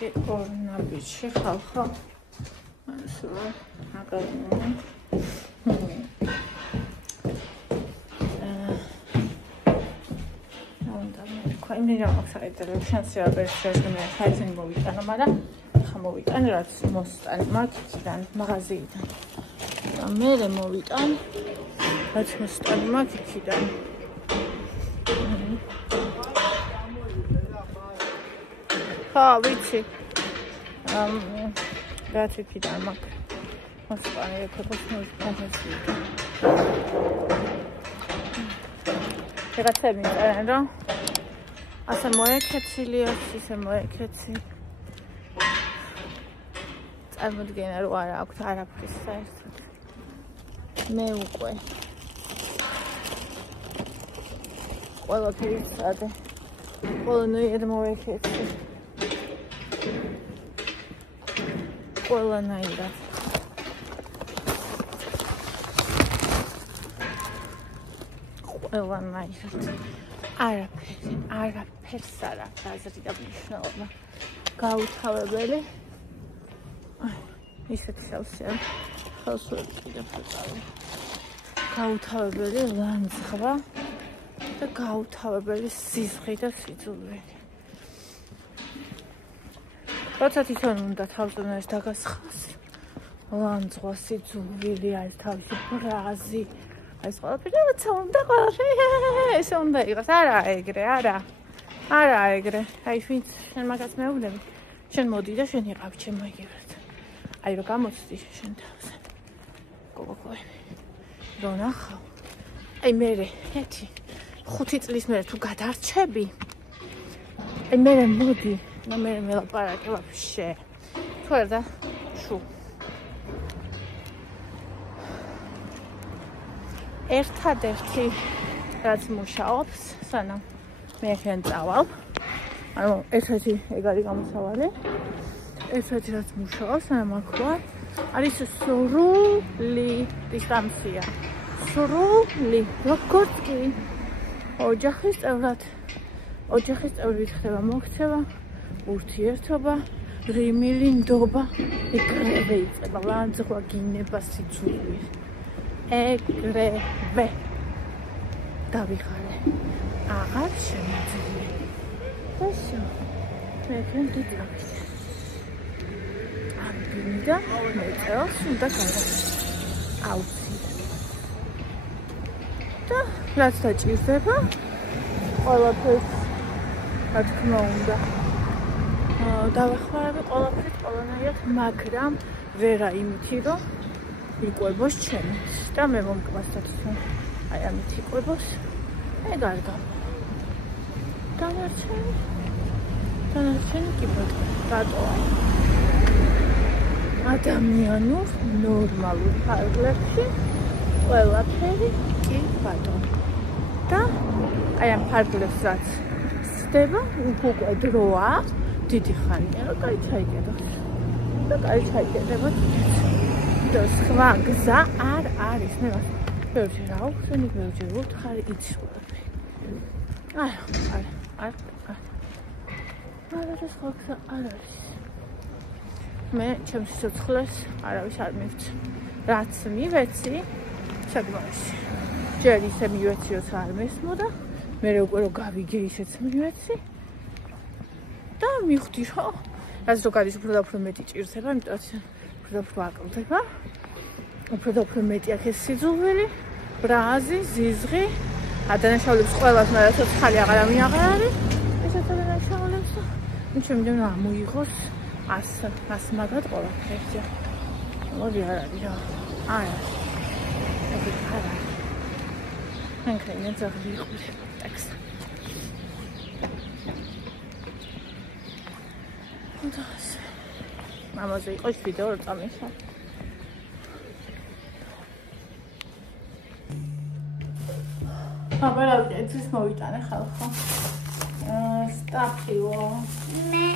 Hadi orna bir şey halka. Sonra bakalım. Იმერა მაქსაიდერებ შანსი არის შეჟდომი ხაიზენი მოვიტანო, მაგრამ ხა მოვიტან რაც მოსტან მაგიდან მაღაზიიდან. მე მოვიტან რაც მოსტან მაგიდან. ხა ვიცი. რაც იქიდან მაგ მოსტან ეკოს მოვიტან. რაღაცები წერენ რომ ასე მოეკეცილია, ისე მოეკეცი. წარმოდგენა რო არა აქვს არაფრის საერთოდ. მე უკვე ყველაფერი სადე. ყველანაირად მოეკეცი. ყველანაირად. ყველანაირად. არაფერს არ აქვს აზრი და მნიშვნელობა. გაუთავებელი. ისეთი სავსეა. ხელს ვერ კიდევ ფოტოა. გაუთავებელი ლანძღვა და გაუთავებელი სიზღი და სიძულველი. როცა თვითონ უნდა თავზონეს დაგასხას. ლანძღვა, სიძულველი, არის თავისი ბრაზი. ეს ყველაფერი როცა უნდა ყველაფერი ესე უნდა იყოს. არა ეგრე, არა ეგრე. აი ვინც შენ მაგას მეუბნები. შენ მოდი და შენ იყავ ჩემ მაგერად. აი რო გამოცდი შენ თავზე. გოგოი. რო ნახავ. აი მე 5 წლის მერე თუ გადარჩები. აი მე მოდი, მე მელაპარაკე ვაფშე. თუ არ და შუ. ერთადერთი რაც მუშაობს, სანამ მე ახლა წავალ. ანუ ერთადერთი ეგ არის გამოსავალი. ერთადერთი რაც მუშაობს, სანამ აქ ვარ, არის სრული დისტანცია. სრული, როგორც კი ოჯახის წევრით ხდება მოქცევა, ურთიერთობა, რიმილი ნდობა, ეგრევე იწყება ლანძღვა, გინება, სიძულვი. ეგრევე დავიხარე აღარ შემიძლია და შო მე გնդიძავს ამბინდა მეწელს უნდა აუცი და რაც დაჭირდება ყველაფერს რა თქმა უნდა დავეხმარები ყველაფერს ყველანაირად მაგრამ ვერა იმითი რომ იყვებოს ჩემს და მე მომკვასთან აი ამით იყვებოს ეგ არ გამა დანარჩენი კი ბატონო ადამიანურ ნორმალურ ფარგლებში ყველაფერი კი ბატონო და აი ამ ფარგლებს რაც ხდება უკვე დროა დიდი ხანია რომ გაიჩაიგებოთ სხვა გზა არ არის. მე ბევრი რა უხსენი, ბევრი უთხარი იცხოვები. არა. მაგრამ სხვა გზა არ არის. მე ჩემს სიცოცხლეს არავის არ მივცე. რაც მივეცი, საკმარისი. ჯერ ისე მივეცი, როცა არ მესმოდა, მე უკვე რო გავიგე ისეც მივეცი. და მივხვდი, რომ რაც რო გადის უფრო და უფრო მეტი ჭირდება, იმიტომ უფრო აკლდება. უფრო მეტი აქ ეს სიძულველი, ბრაზი, ზიზღი, ადანაშაულებს ყველას, მაგრამ ცოცხალი აღარ არის. ესეც ადანაშაულებს და ჩემი ამოიღოს 100 მაგად ყველაფერზე. მოდი არ არის რა. არა. მან ქაინა ძაღლი იყო. ტექსტ. მამაზე იყო ვიდეო რო წამიხა. აბა რა ეცის მოვიტანე ხალხო. სტაფიო. მე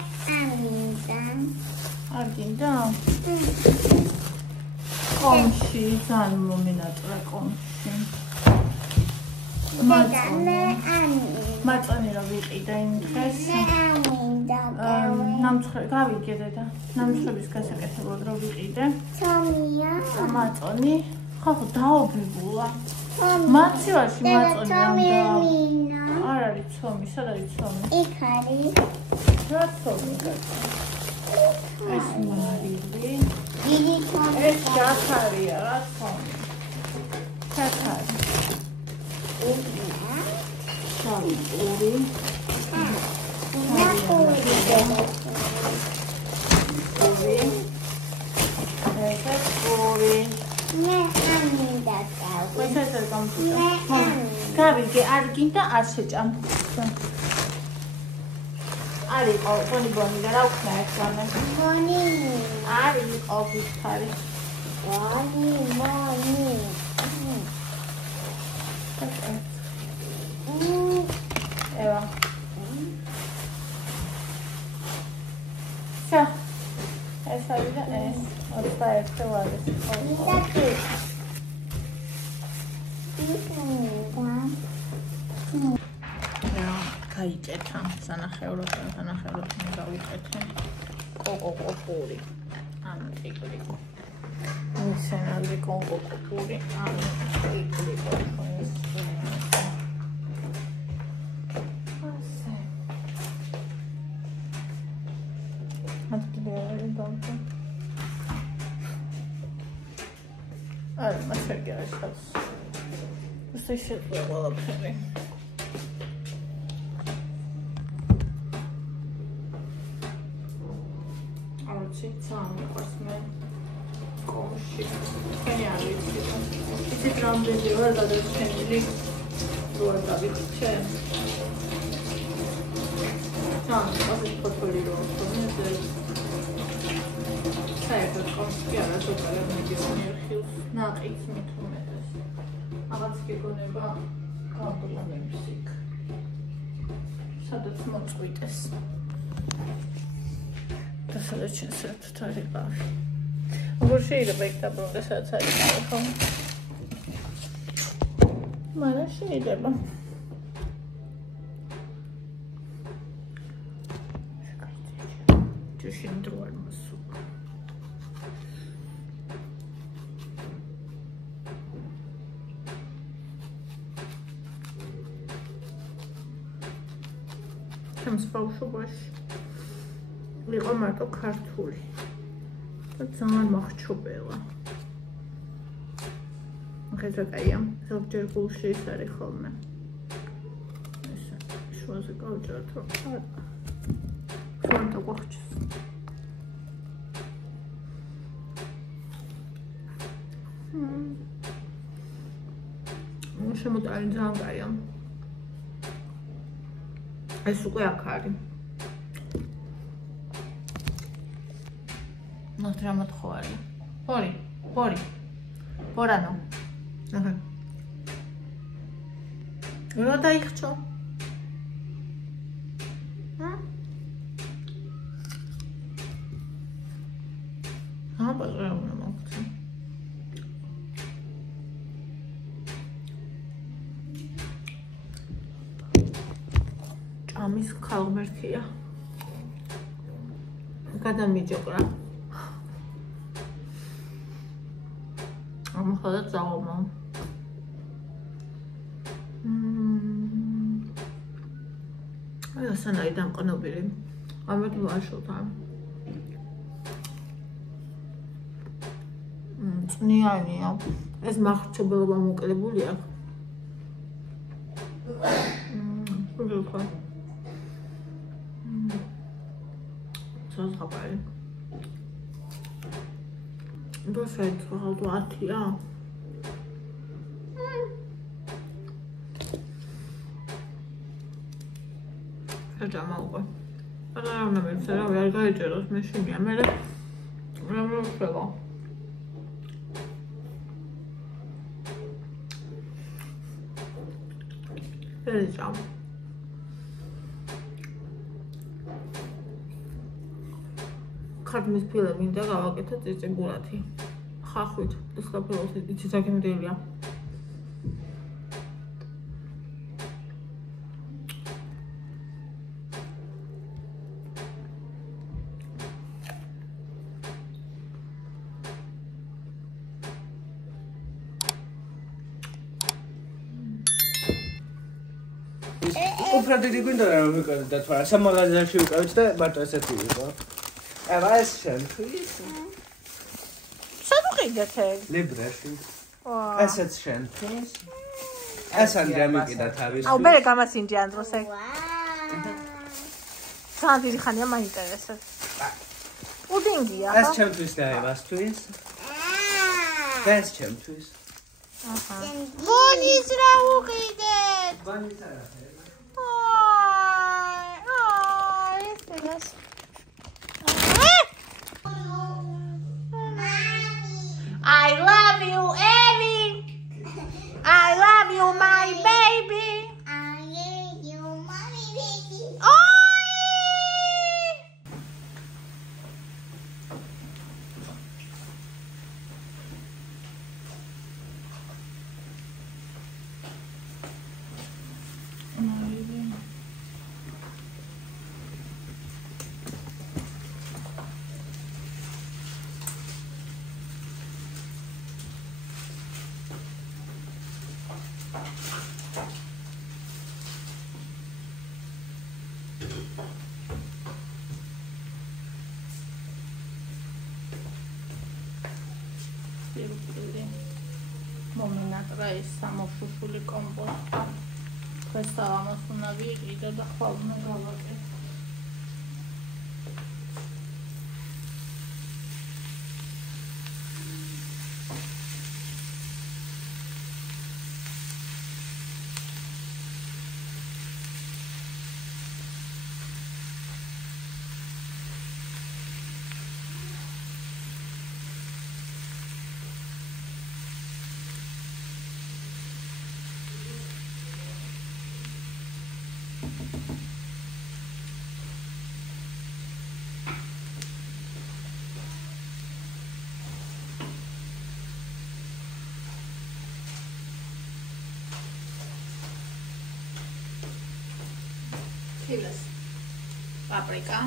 ამინდა. კომში ძალიან მომინატრა კომში. მაწონი რა ვიყიდა იმ დღეს. ნამცხრები გავიგე დედა. ნამცხრების გასაკეთებლად რო ვიყიდე. ცომია. მაწონი. ხო დაობებულა. მაცივარში მაწონი ამდა. არ არის ცომი, სად არის ცომი? იქ არის. რა ცომი? ეს მარილი. დიდი ცომი. ეს ჩაქარია, რა ცომი? ჩაქარი. ჩავი ორი. გავიგე, არ გინდა არ შეჭამ. არ იყო ბონი და რა უქნა ერთმანე. მონი. არ იყო ვიფარი. მონი. ევა. სა. ეს არის და ეს. 21 ვარეს. გაიკეთა სანახევროდ გავიკეთე კოკოკოპური ან ტიკლიკო ისენადი კოკოკოპური ან ტიკლიკო ასე მათკიბერი დონტო არ მასერგია შავს უсе შეყვება ყველაფერი ცამი ყავს მე კომში თქვენი არ ვიცით ისეთ რამდენი ვარ გადაჩენილი როარ დავიქცე ცამი ყავს ფოტოები რომ ხომ საერთოდ კომში არა ზოგადად მეგონი ხილს ნაყიდს მithumetes აღაც გეგონება გამბლამებს იქ სადაც მოწვიტეს და სადაც შეცდათ არის ყავი. როგორ შეიძლება იქ დაბრუნდეს სადაც არის ყავი ხო? მაგრამ შეიძლება. ჯუშინ დრო არ მოსულა. ჩემს ბავშვობაში იყო მარტო ქართული და ძალიან მახრჩობელა. ხეზაკაია, ზოგჯერ გულში ის არის ხოლმე. ეს შუაზე გავჭერთ რომ ფონტო გვახრჩეს. შემოტანი ძალიან კაია. ეს უკვე აქ არის. ნახე რა მოთხოვარი. ბორანო. ნახე. რა დაიხჩო? ბაზარ უნდა მოვხსნი. ჭამის ქალღმერთია. გადამიჯოკრა. ამხელა წავმა. აი ასანაი დამყნობილი. ამით ვაშოთა. წნიანია. ეს მახრჩობელობა მოკლებული აქვს. როგორ ზღაპარი. Perfect, how do I do it? Jamalba. I don't know if I'm going to do this machine. I'm going to go. There is jam. ხარდმის ფილა მინდა გავაკეთო წიწებულათი. ხახვით, ისლაფილოს იცი ზაგემდელია. უფრო დიდი გვინდა რომ ვიყავით და თორე სამაღაზიაში ვიყავით და მარტო ესეთი იყო. აბა ეს შენთვის. სად უყიდეთ ეგ? ლიბრაში. ვაა. ესეც შენთვის. ეს ანდრემი კიდე თავის. აუ მე გამაცინჯი ამ დროს ეგ. ვაუ. თან დიდი ხანია მაინტერესებს. უდინგია ეს ხო? ჩემთვის და ევასთვის. ეს ჩემთვის. აჰა. ბონის რა უყიდეთ? ბანის არაფერი. აი, ეს I love you, Evie. I love you, my baby. მომენატრა ეს სამოშუშული კომპოსტი. დღეს ამას უნდა ვიყიდო და ხვალ უნდა გავაკეთო. Chiles, paprika,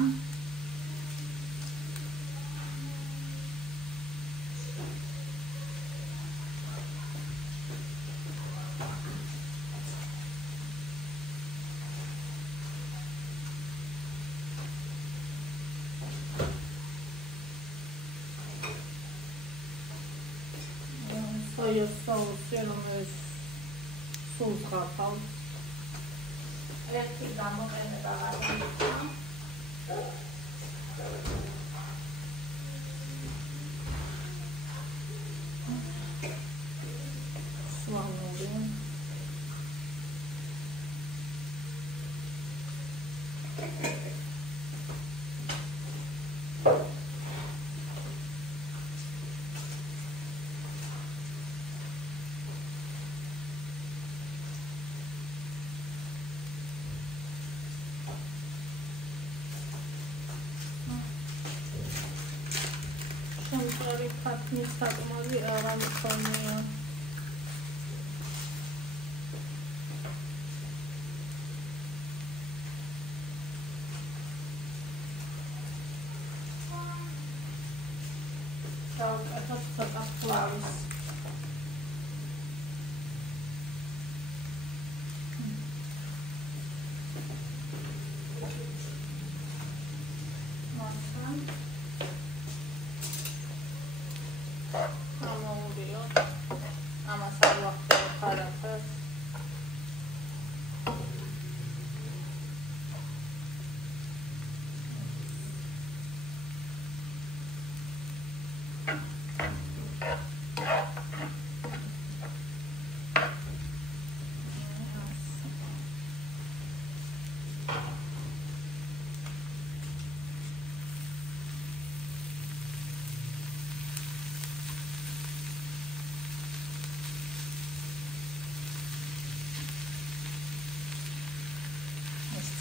soya sauce, sous gratão. Aqui dá uma pena da água. Suave. Sorry, cut me start movie around for me. So I have cut off flowers.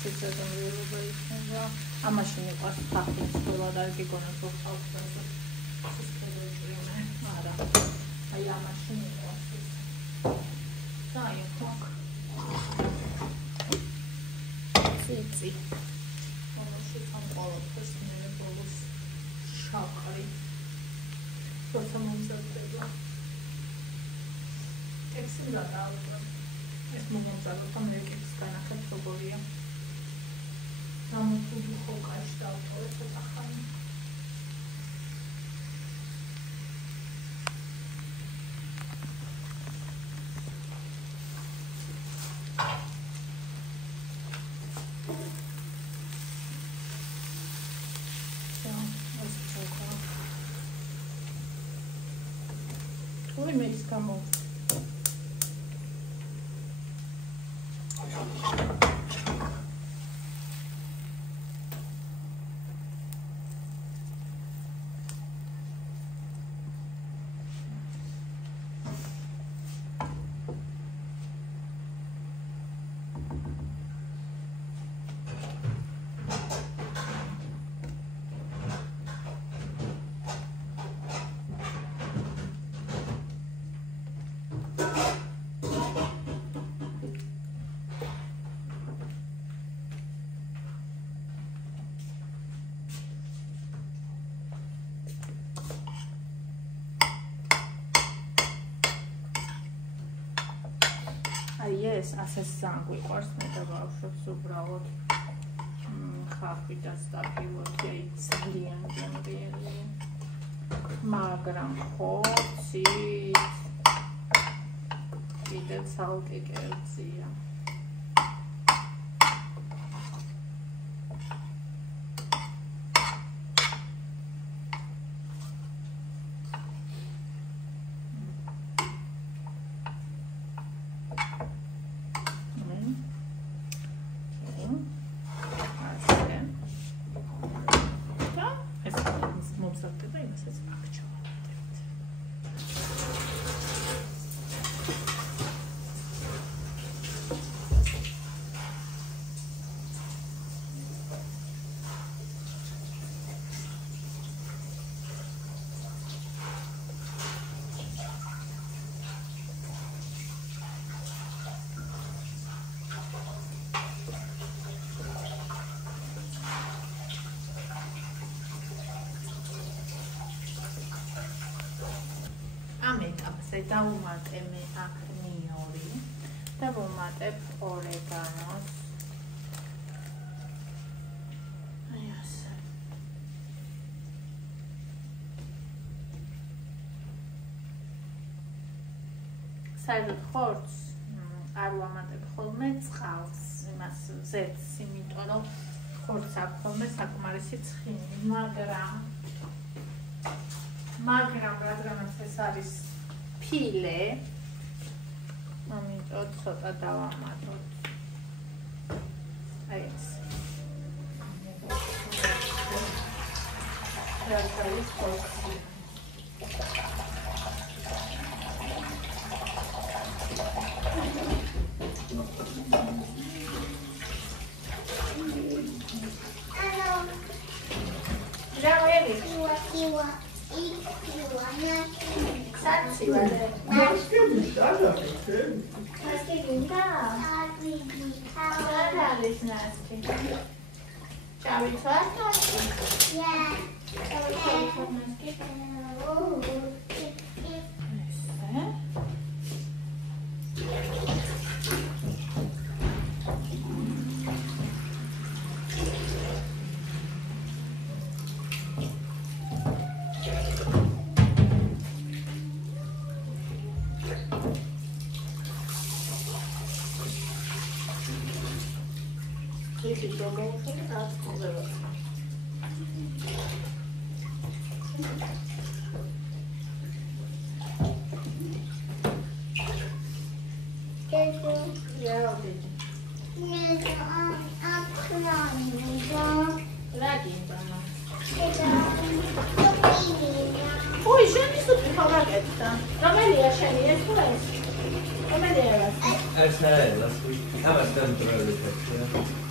It's a little bit I'm a machine was talking to the other people and so out. I am a machine was 9 o'clock. Easy. All of this was chocolate. But someone said excellent out. It's moving to the განახეთ როგორია. სამოწუთი ხო კაში დავტოვე ცოტა ხანი. Ой, მეც გამო. აი ეს ასე ძალიან გვიყვარს მე და ბავშვებს უბრალოდ ხაფი და სტაბილურია ძალიან გემრიელი მაგრამ ხო ცით კიდევ ცალკე კერძია დავუმატე მე აქ ნიორი და ვუმატებ ორეგანოს. აი ასე. საერთოდ ხორცს არ ვამატებ ხოლმე წყალს, იმას ზეთს, იმიტომ რომ ხორცს აქვს ხოლმე საკმარისი ცხიმი, მაგრამ რადგანაც ეს არის ფილე ამიტომ ცოტა დავამატოთ. აი ეს. რაც ხორცი. Santi, vale. Mas que bichada, Mas que linda. Nada, Lisnaski. Ciao, ritorno? Yeah. Ciao, Oi, gente, isso que fala questa. Romelia, scegli, e tu es. Romelia, That's not it, last week. How much done to the picture?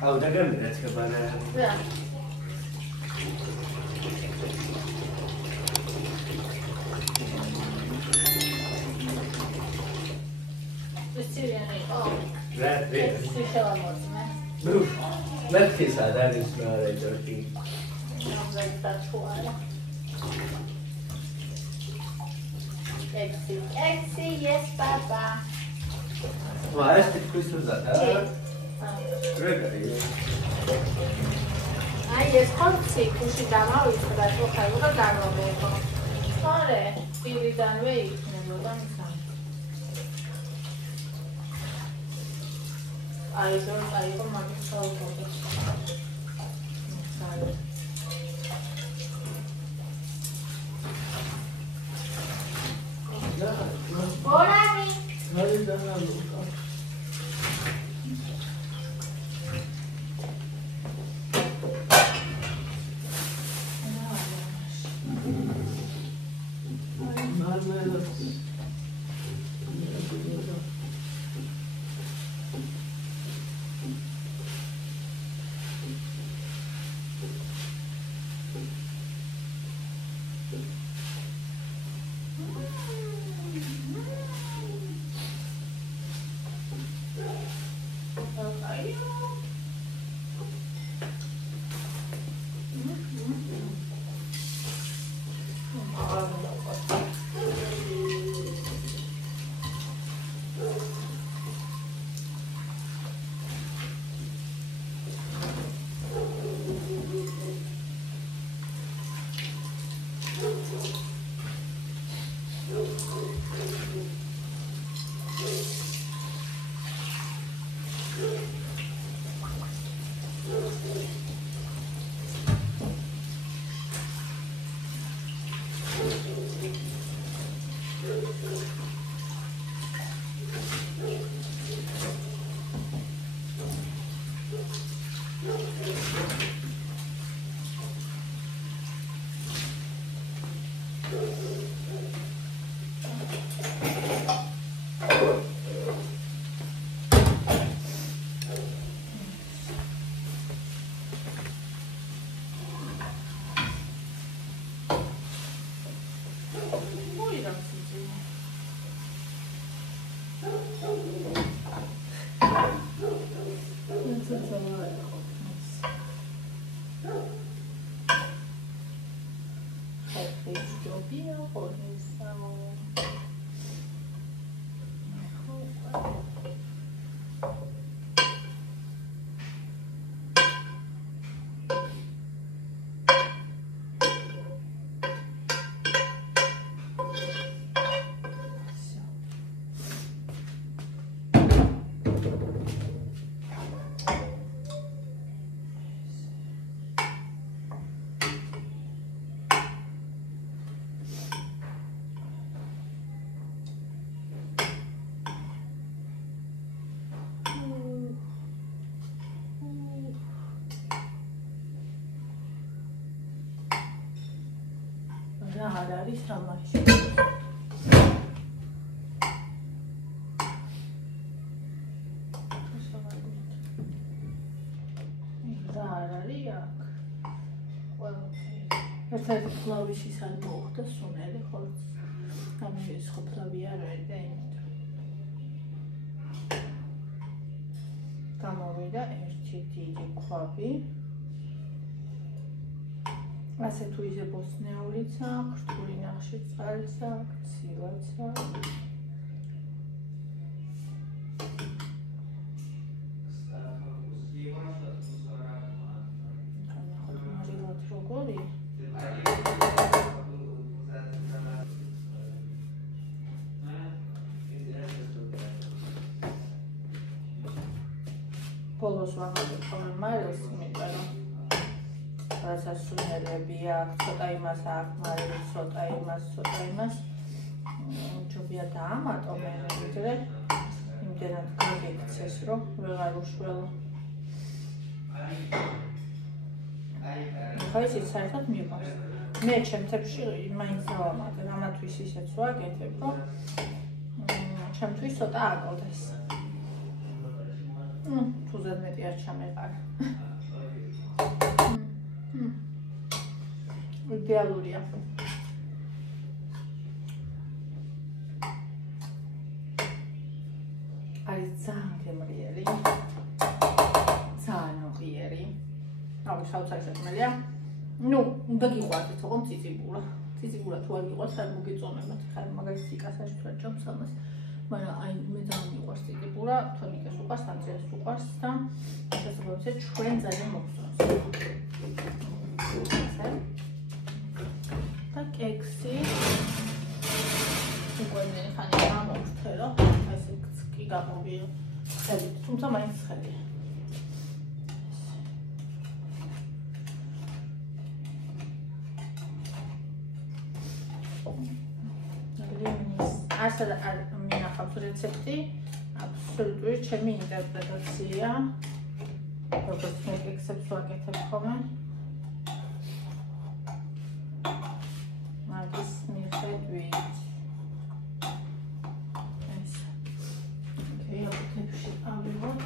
Oh, they're going to let's go by there. Yeah. Ესი ხელამოწმე. მეთქის არის ნარეჯოთი. ნამდვილად დაჩუარა. Exi, yes, papa. Vai, este cruzada. Regari. Ai, es ხორცი ქუში დამავიწყდა, ხო ხაიბოდა გამომეყო. ხარე, პირიდანვე იქნებოდა მისამ. აი, ზორ აიყო მაგის ხალხობა. ხარე. Orami. Hadi canım. არ არის თამაში. და არ არის აქ. ყველაფერი. ერთ-ერთი ფლავიშის არ მოუხდა სუნელი ხორცს. ამის ხო ფლავი არ არის და იმით. გამოვიდა ერთი დიდი ქვაბი. ასე თუ ისე ბოსნეულიც აქვს, რთული ნახშირწყალიც აქვს, ცილაც აქვს. ნახოთ მარილად როგორი. ბოლოს ვამბობ ხოლმე მარილს, იმიტომ რომ რასაც სუნელები აქვს, ცოტა იმას აქვს, მარილი ცოტა იმას. ჯობია დაამატო მე ვიდრე იმდენად გაგიქცეს, რომ ვეღარ უშველო. ხო ისიც საერთოდ მიყვარს. მე ჩემთებში მაინც დავამატე, ამათვის ისეც ვაკეთებ, რომ ჩემთვის ცოტა აკოდეს. თუ ზედმეტი არ ჩამეყარა. Idealurია. არის ძალიან გემრიელი. ნაყოფიერი. ძალიან ნაყოფიერი. რავი, შავცაი საკმელია. ნუ, უნდა გიყვარდეთ, ოღონდ ციციბულა. ციციბულა თუ არ გიყვარს, არ მოგიწონებათ. ხარ მაგალითად იკასაში თუ ჭამს ამას. მაგრამ აი მე ძალიან მიყვარს ციციბულა, თონიკას უყვარს, ანძიას უყვარს და შესაძლოა ჩვენ ძალიან მოგწონს. და კექსი უკვე მე ხანი გამოვხდერო, ესე კი გამოვიო. ხელი, თუმცა მაინც ხელია. ასად არ მინახავს რეცეპტი, აბსოლუტური ჩემი ინტერპრეტაცია. როგორც მე კექსებს ვაკეთებ ხოლმე. მაგის მიხედვით. ეს. ოკეი, აკეთებში ავიღოთ.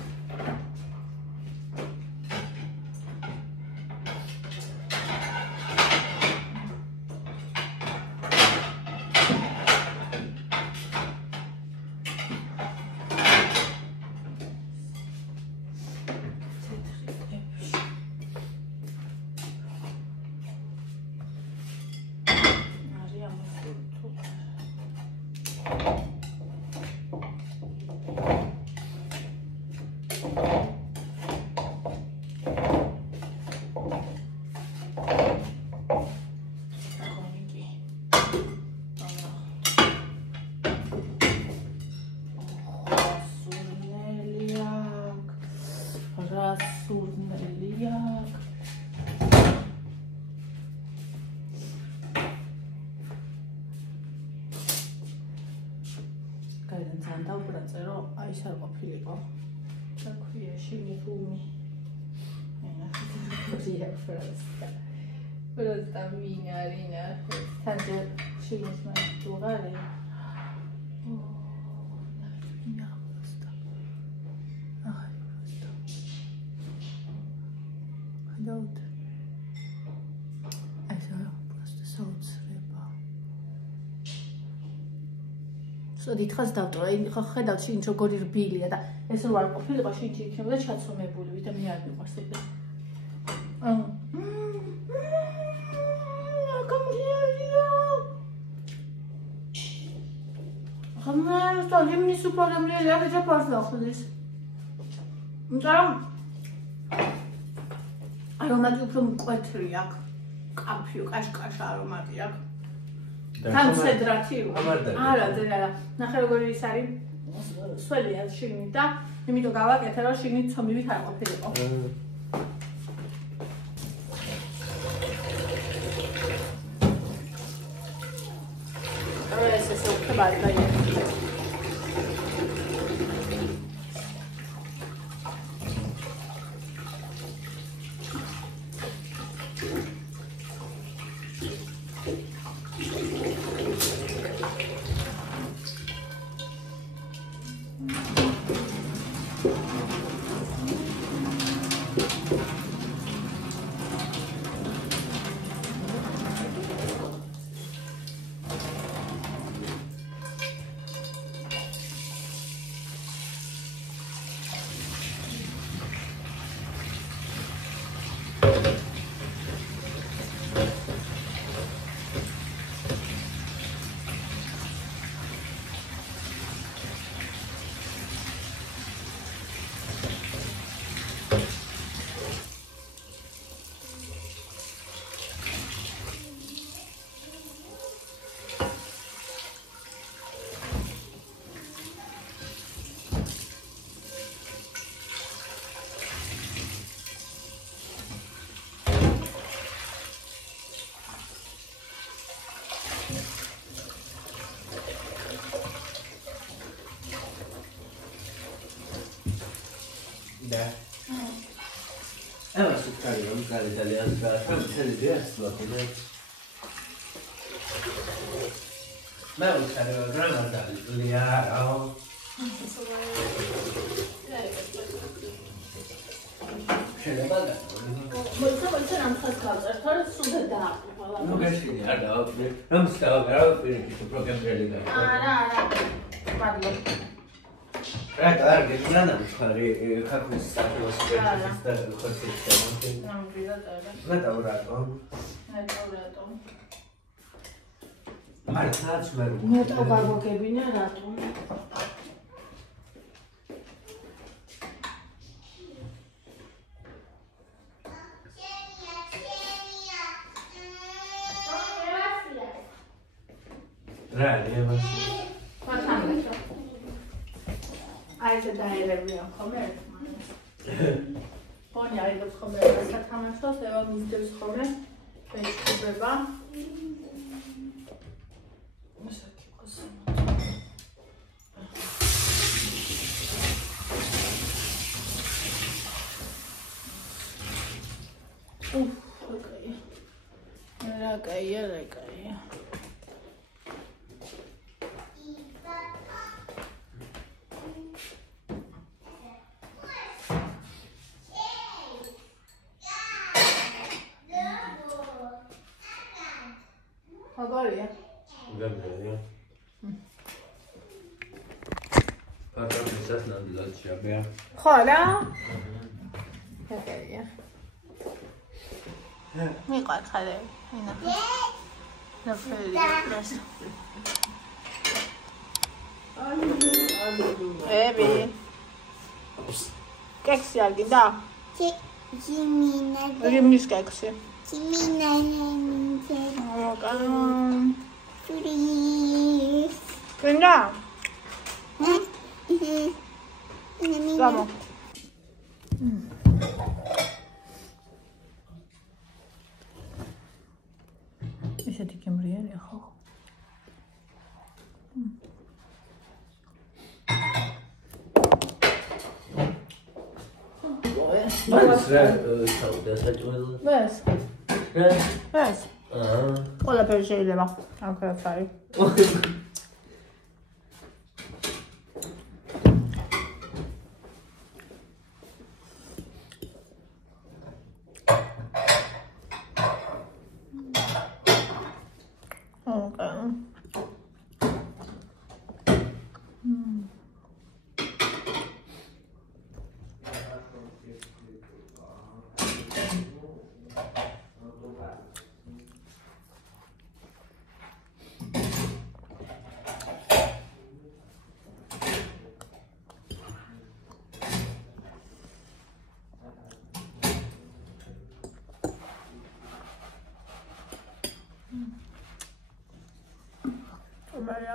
აი სარ ყოფილიყო. და ქვია შინიფუმი. ენა ხია ფრესკა. просто მინარინა. თანჯერ შინის მაგდუღარი. ო, ნახე просто. აი просто. ხდაუთ. ასე просто საოცრება. დიდხანს დავტოვე, ხო ხედავთ შინ როგორი რბილია და ეს რო არ ყოფილიყო შინ იქნებოდა ჩაცომებული და მე არ მიყვარს ეგრე. ხამარ და იმის უპარემლია რა ფარს ახლის. მაგრამ არომატი უფრო მკვეთრი აქვს. კაფიო, კაშკაშა არომატი აქვს. კონცენტრატივი. არა, ძელა. ნახე როგორი ის არის. სველია შინი და იმიტომ გავაკეთე რომ შინი ცომივით არ ყოფილიყო. ეს ესე უკებარი და Ela sucari, un care italiano, per fare diverso, ma un care grana italiano. C'è la balla. Molto non fa cosa, però sono da. Non capisci, guarda, non stavo, però per il programma di Ah, no. Parlo. არ გეძანა მხარი ქართლის სახელოს შეჭრის და ხორცის თემატი. ნეტავ რატომ? მართლაც ვერ ნეტავ გაგოგებინა რატომ? რა არის? აი ეს დაერევია ხოლმე ერთმანეთს. ხონი აიღებს ხოლმე სათამაშოს, ევა მისდევს ხოლმე მეჩხუბება. მოსაკი ყოსა. რა კაია. Agora. Gabriel. Para pensar na dilação, bem. Olha. Gabriel. Me quatro, ainda. Não foi isso. Baby. Que é que se alguém dá? Rimnis que é que se? Venga. Vamos. ესეთი კემრიანი ხო? მას რა საუდა საჭმელი? ეს. ეს. ყველაფერი შეიძლება. აქაც არის. Maria.